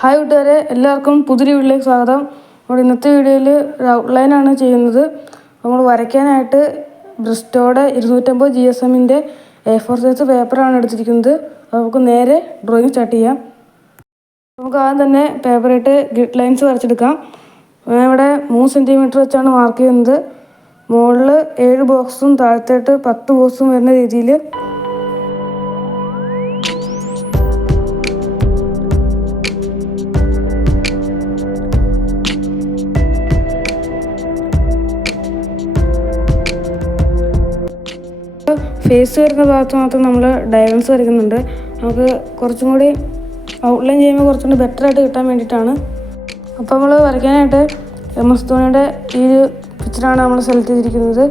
Hi കൂട്ടുകാരെ, എല്ലാവർക്കും പുതിയ വീഡിയോയിലേക്ക് സ്വാഗതം. നമ്മൾ ഇന്നത്തെ വീഡിയോയിൽ ഒരു ഔട്ട്ലൈനാണ് ചെയ്യുന്നത്. നമ്മൾ വരയ്ക്കാനായിട്ട് ബ്രിസ്റ്റോയുടെ 250 GSMൻ്റെ A4 സൈസ് പേപ്പറാണ് എടുത്തിരിക്കുന്നത്. നമുക്ക് നേരെ ഡ്രോയിങ് സ്റ്റാർട്ട് ചെയ്യാം. നമുക്ക് ആദ്യം തന്നെ പേപ്പറായിട്ട് ഗ്രിഡ് ലൈൻസ് വരച്ചെടുക്കാം. ഇവിടെ 3 സെൻറ്റിമീറ്റർ വെച്ചാണ് മാർക്ക് ചെയ്യുന്നത്. മുകളിൽ 7 ബോക്സും താഴത്തേട്ട് 10 ബോക്സും വരുന്ന രീതിയിൽ ഫേസ് വരുന്ന ഭാഗത്ത് മാത്രം നമ്മൾ ഡയഗൺസ് വരയ്ക്കുന്നുണ്ട്. നമുക്ക് കുറച്ചും കൂടി ഔട്ട്ലൈൻ ചെയ്യുമ്പോൾ കുറച്ചും കൂടി ബെറ്ററായിട്ട് കിട്ടാൻ വേണ്ടിയിട്ടാണ്. അപ്പോൾ നമ്മൾ വരയ്ക്കാനായിട്ട് MS ധോണിയുടെ ഈ ഒരു പിക്ചറാണ് നമ്മൾ സെലക്ട് ചെയ്തിരിക്കുന്നത്.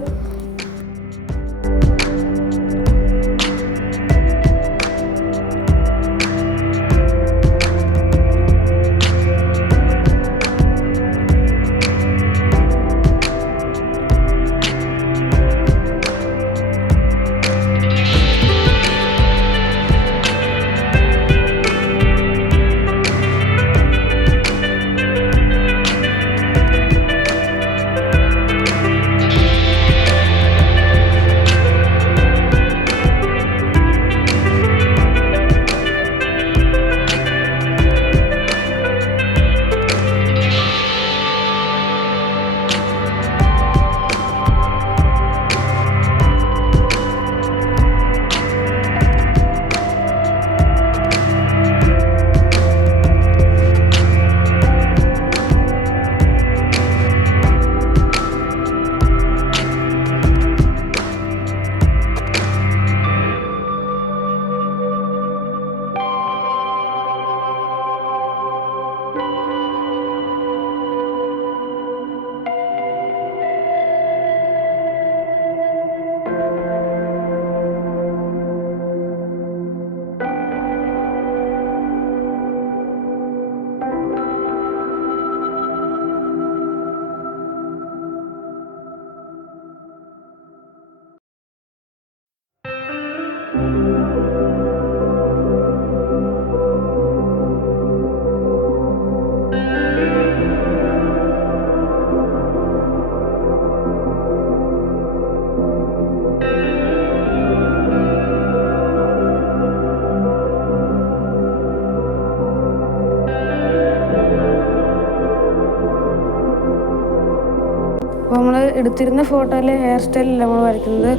അപ്പോൾ നമ്മൾ എടുത്തിരുന്ന ഫോട്ടോയിലെ ഹെയർ സ്റ്റൈലല്ല നമ്മൾ വരയ്ക്കുന്നത്.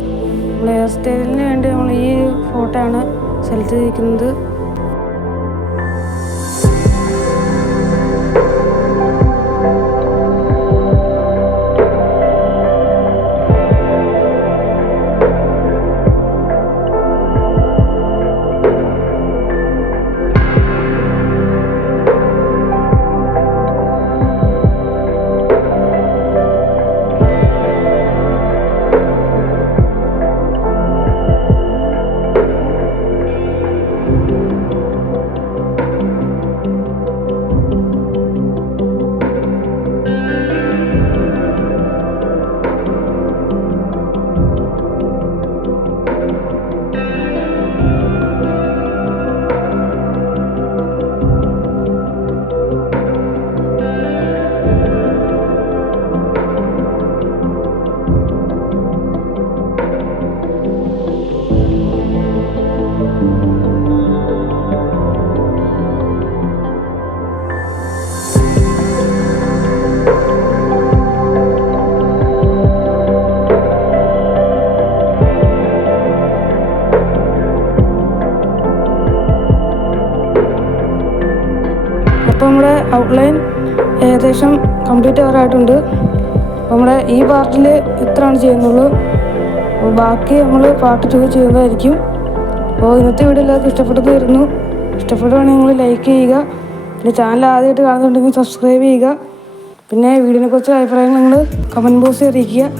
നമ്മൾ ഹെയർ സ്റ്റൈലിന് വേണ്ടി നമ്മൾ ഈ ഫോട്ടോ ആണ് സെലക്ട് ചെയ്തിരിക്കുന്നത്. അപ്പോൾ നമ്മുടെ ഔട്ട്ലൈൻ ഏകദേശം കംപ്ലീറ്റ് ആവാറായിട്ടുണ്ട്. അപ്പോൾ നമ്മുടെ ഈ പാർട്ടിൽ ഇത്രയാണ് ചെയ്യുന്നുള്ളൂ. അപ്പോൾ ബാക്കി നമ്മൾ പാർട്ട് 2 ചെയ്യുന്നതായിരിക്കും. അപ്പോൾ ഇന്നത്തെ വീഡിയോ എല്ലാവർക്കും ഇഷ്ടപ്പെട്ടെന്ന് വരുന്നു. ഇഷ്ടപ്പെടുവാണെങ്കിൽ നിങ്ങൾ ലൈക്ക് ചെയ്യുക. പിന്നെ ചാനൽ ആദ്യമായിട്ട് കാണുന്നുണ്ടെങ്കിൽ സബ്സ്ക്രൈബ് ചെയ്യുക. പിന്നെ വീഡിയോനെക്കുറിച്ച് അഭിപ്രായങ്ങൾ നിങ്ങൾ കമൻറ്റ് ബോക്സിൽ അറിയിക്കുക.